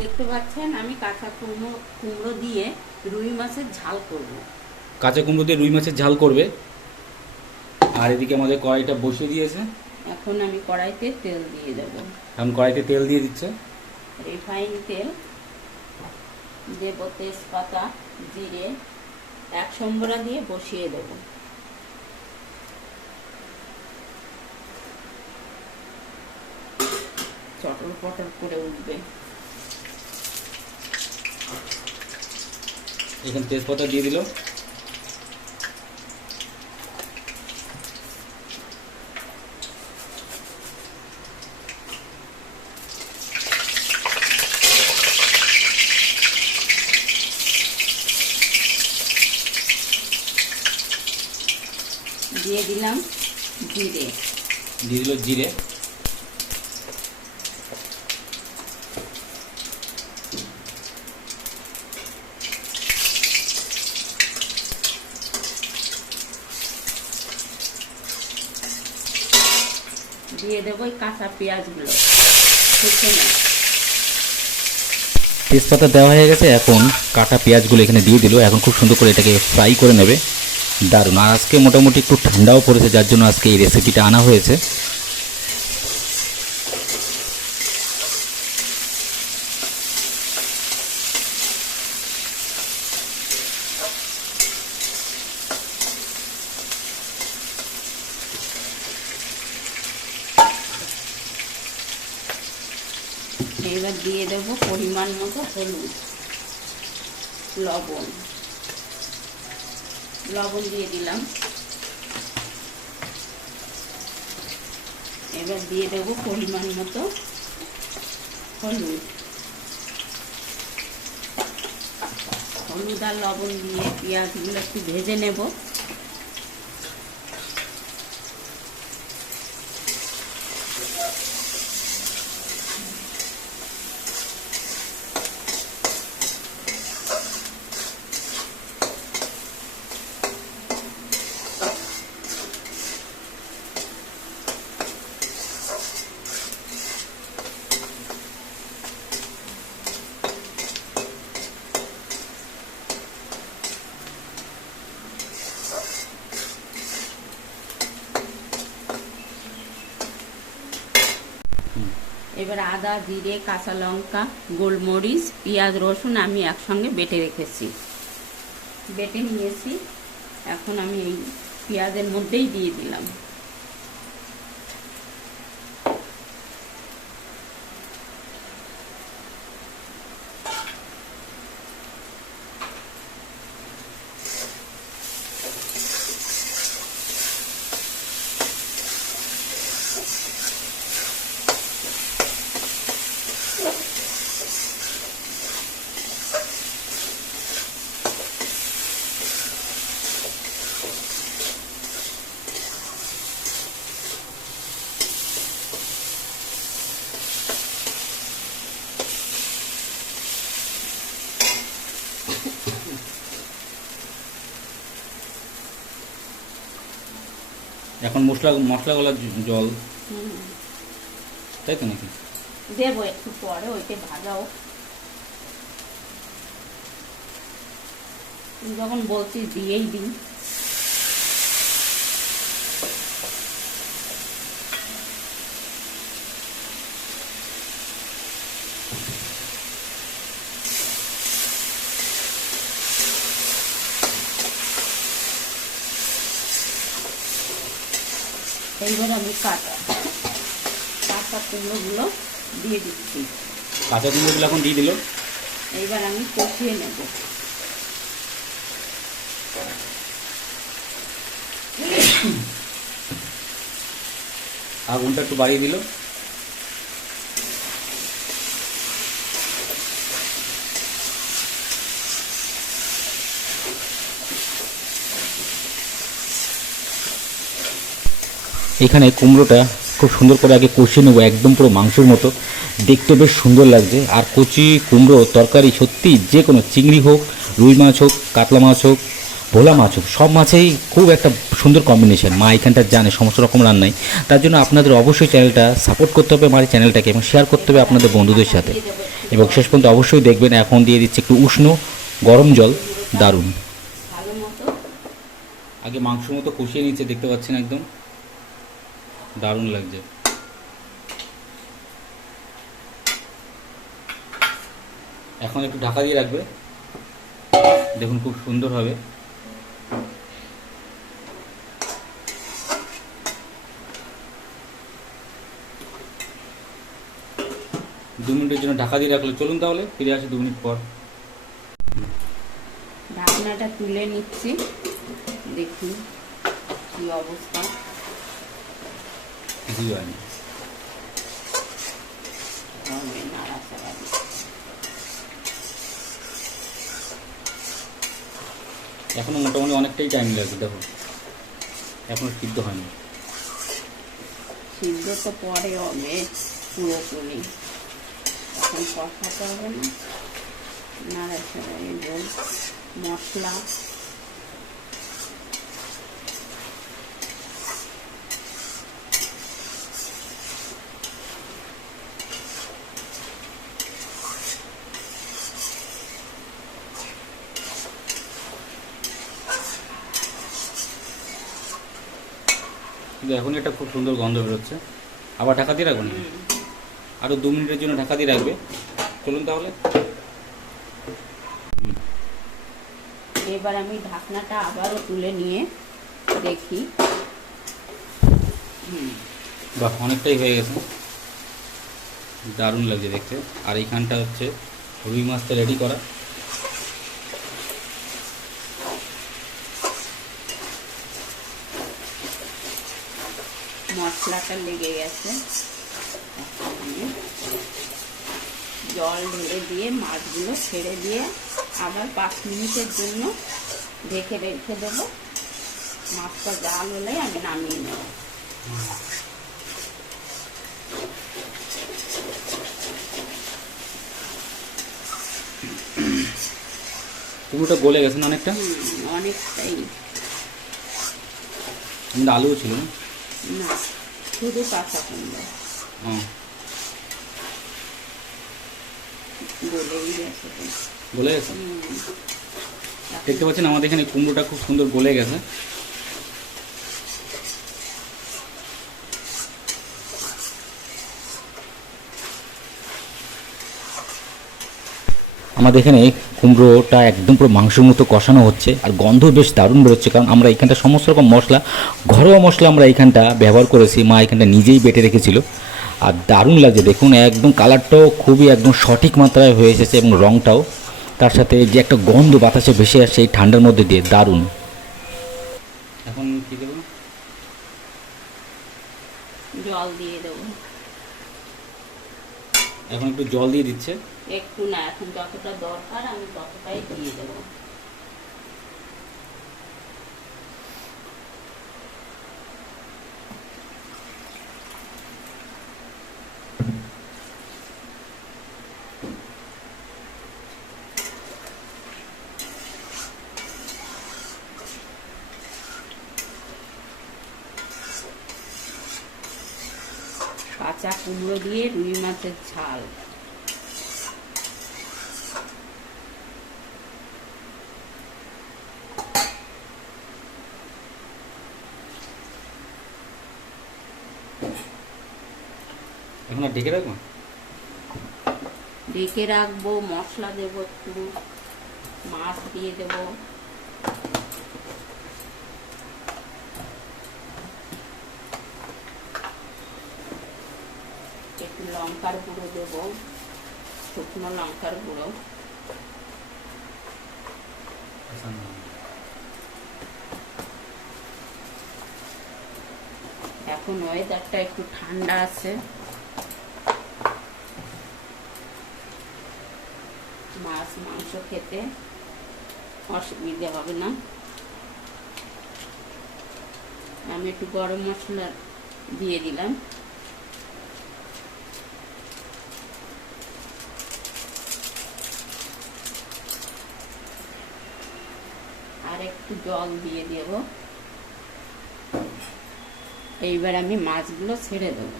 দেখতে পাচ্ছেন আমি কাঁচা কুমড়ো কুমড়ো দিয়ে রুই মাছের ঝাল করব। কাঁচা কুমড়ো দিয়ে রুই মাছের ঝাল করবে? আর এদিকে আমাদের কড়াইটা বসিয়ে দিয়েছে। এখন আমি কড়াইতে তেল দিয়ে দেব। এখন কড়াইতে তেল দিয়ে দিচ্ছে। রিফাইন তেল দেব তেজপাতা জিরে এক সম্বরা দিয়ে বসিয়ে দেব। চটর পটর করে উঠবে। এখানে তেজপাতা দিয়ে দিল। দিয়ে দিলাম জিরে। দিয়ে দিল জিরে। দিয়ে দেবো ওই কাঁচা পেঁয়াজগুলো। তেজপাতা দেওয়া হয়ে গেছে, এখন কাটা পেঁয়াজগুলো এখানে দিয়ে দিল। এখন খুব সুন্দর করে এটাকে ফ্রাই করে নেবে। দারুণ। আর আজকে মোটামুটি একটু ঠান্ডাও পড়েছে, যার জন্য আজকে এই রেসিপিটা আনা হয়েছে। এবার দিয়ে দেবো পরিমাণ মতো হলুদ, লবণ। লবণ দিয়ে দিলাম। এবার দিয়ে দেবো পরিমাণ মতো হলুদ। হলুদ আর লবণ দিয়ে পেঁয়াজগুলো একটু ভেজে নেব। এবার আদা, জিরে, কাঁচা লঙ্কা, গোলমরিচ, পেঁয়াজ, রসুন আমি একসঙ্গে বেটে রেখেছি। বেটে নিয়েছি। এখন আমি এই পেঁয়াজের মধ্যেই দিয়ে দিলাম। এখন মশলা মশলা গলার জল। তাই তো নাকি? দেবো একটু পরে ওইটা ভাজাও। যখন বলছি দিয়েই দিই। এইবার আমি কাটা কাঁচা কুমড়োগুলো দিয়ে দিচ্ছি। কাঁচা কুমড়োগুলো এখন দিয়ে দিল? এইবার আমি কষিয়ে নেব। আগুনটা একটু বাড়িয়ে দিল? এখানে কুমড়োটা খুব সুন্দর করে আগে কষিয়ে নেব একদম পুরো মাংসের মতো। দেখতে বেশ সুন্দর লাগছে। আর কচি কুমড়ো তরকারি সত্যি যে কোনো চিংড়ি হোক রুই মাছ হোক কাতলা মাছ হোক ভোলা মাছ হোক সব মাছেই খুব একটা সুন্দর কম্বিনেশন মা এখানটা জানে সমস্ত রকম রান্নাই। তার জন্য আপনাদের অবশ্যই চ্যানেলটা সাপোর্ট করতে হবে আমার চ্যানেলটাকে এবং শেয়ার করতে হবে আপনাদের বন্ধুদের সাথে। এবং শেষ পর্যন্ত অবশ্যই দেখবেন এখন দিয়ে দিচ্ছে একটু উষ্ণ গরম জল। দারুণ। আগে মাংস মতো কষিয়ে নিচ্ছে দেখতে পাচ্ছেন একদম। দারুণ লাগছে। এখন একটু ঢাকা দিয়ে রাখবে। দেখুন খুব সুন্দর হবে। দু মিনিটের জন্য ঢাকা দিয়ে রাখলে চলুন তাহলে, ফিরে আসি দু মিনিট পর। ঢাকনাটা তুলে নিচ্ছি। দেখুন কি অবস্থা। কিছুই হয়নি মোটামুটি অনেকটাই টাইম লাগবে দেখো। এখনও সিদ্ধ হয়নি। সিদ্ধ তো পরে হবে, পুরোপুরি। এখন কষাতে হবে না। নাড়াচাড়া, এই মশলা। কিন্তু এখন একটা খুব সুন্দর গন্ধ বেরোচ্ছে। আবার ঢাকা দিয়ে রাখবেন? আরও দু মিনিটের জন্য ঢাকা দিয়ে রাখবে। চলুন তাহলে। এবার আমি ঢাকনাটা আবারও তুলে নিয়ে দেখি। হুম। বাহ অনেকটাই হয়ে গেছে। দারুণ লাগছে দেখতে। আর এইখানটা হচ্ছে রুই মাছটা রেডি করা। মশলাটা লেগে গেছে। জল ঢেলে দিয়ে মাছগুলো ছেড়ে দিয়ে আবার পাঁচ মিনিটের জন্য ঢেকে রেখে দেবো। মাছটা জাল হলে আমি নামিয়ে নেব। কুমড়োটা গলে গেছে না অনেকটা? অনেকটাই। আলুও ছিল না। শুধু কাঁচা কুমড়ো ও, গলেই গেছে। গলে গেছে? দেখতে পাচ্ছেন আমাদের এখানে কুমড়োটা খুব সুন্দর গলে গেছে। আমাদের এখানে কুমড়োটা একদম পুরো মাংসের মতো কষানো হচ্ছে আর গন্ধ বেশ দারুণ বেরোচ্ছে কারণ আমরা এখানটা সমস্ত রকম মশলা ঘরোয়া মশলা আমরা এখানটা ব্যবহার করেছি মা এখানটা নিজেই বেটে রেখেছিল। আর দারুণ লাগছে দেখুন একদম কালারটাও খুবই একদম সঠিক মাত্রায় হয়ে এসেছে এবং রঙটাও তার সাথে যে একটা গন্ধ বাতাসে ভেসে আসছে এই ঠান্ডার মধ্যে দিয়ে দারুণ। এখন কি দেবো? জল দিয়ে দেবো। এখন একটু জল দিয়ে দিচ্ছে। একটু না, এখন যতটা দরকার আমি ততটাই দিয়ে দেবো। কাঁচা কুমড়ো দিয়ে রুই মাছের ঝাল। এখন আর রাখব? ঢেকে রাখব, মশলা দেবো একটু, মাছ দিয়ে দেবো। একটু লঙ্কার গুঁড়ো দেবো, শুকনো লঙ্কার গুঁড়ো। এখন ওয়েদারটা একটু ঠান্ডা আছে। মাছ মাংস খেতে। অসুবিধে হবে না। আমি একটু গরম মশলা দিয়ে দিলাম। আর একটু জল দিয়ে দেব। এইবার আমি মাছগুলো ছেড়ে দেবো।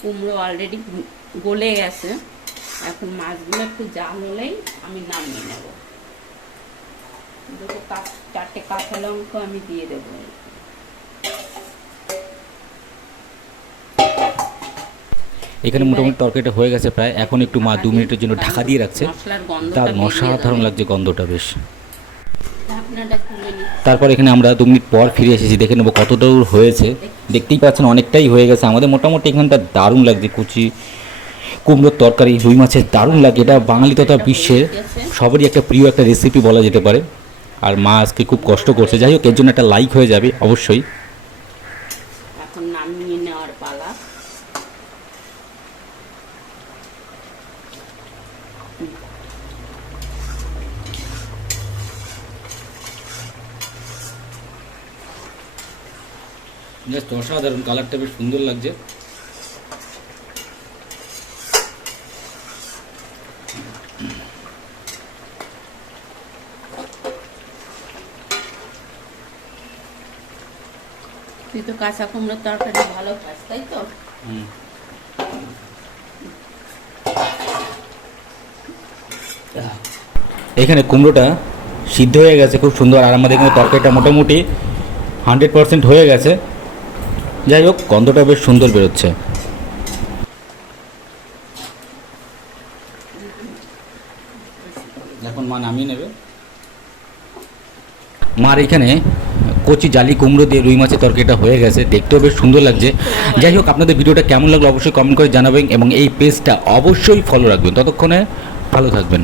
কুমড়ো অলরেডি গলে গেছে। এখন মাছগুলো একটু জাল হলেই আমি নামিয়ে নেব। দুটো চারটে কাঁচা লঙ্কা আমি দিয়ে দেবো। এখানে মোটামুটি তরকারিটা হয়ে গেছে প্রায়। এখন একটু মা দু মিনিটের জন্য ঢাকা দিয়ে রাখছে। তার অসাধারণ লাগছে গন্ধটা বেশ। তারপর এখানে আমরা দু মিনিট পর ফিরে এসেছি দেখে নেব কত দূর হয়েছে। দেখতেই পাচ্ছেন অনেকটাই হয়ে গেছে। আমাদের মোটামুটি এখানটা দারুণ লাগছে কুচি কুমড়োর তরকারি রুই মাছের দারুণ লাগে। এটা বাঙালি তথা বিশ্বের সবারই একটা প্রিয় একটা রেসিপি বলা যেতে পারে। আর মা আজকে খুব কষ্ট করছে। যাই হোক এর জন্য একটা লাইক হয়ে যাবে অবশ্যই। এখন নামিয়ে নেওয়ার পালা। জাস্ট অসাধারণ কালারটা বেশ সুন্দর লাগছে। তুই তো কাঁচা কুমড়োর তরকারি ভালো খাস তাই তো? এখানে কুমড়োটা সিদ্ধ হয়ে গেছে খুব সুন্দর। আর আমাদের এখানে তরকারিটা মোটামুটি হান্ড্রেড পার্সেন্ট হয়ে গেছে। যাই হোক গন্ধটা বেশ সুন্দর বেরোচ্ছে। এখন মা নামিয়ে নেবে। মার এখানে কচি জালি কুমড়ো দিয়ে রুই মাছের তরকারিটা হয়ে গেছে। দেখতেও বেশ সুন্দর লাগছে। যাই হোক আপনাদের ভিডিওটা কেমন লাগল অবশ্যই কমেন্ট করে জানাবেন এবং এই পেজটা অবশ্যই ফলো রাখবেন। ততক্ষণে ভালো থাকবেন।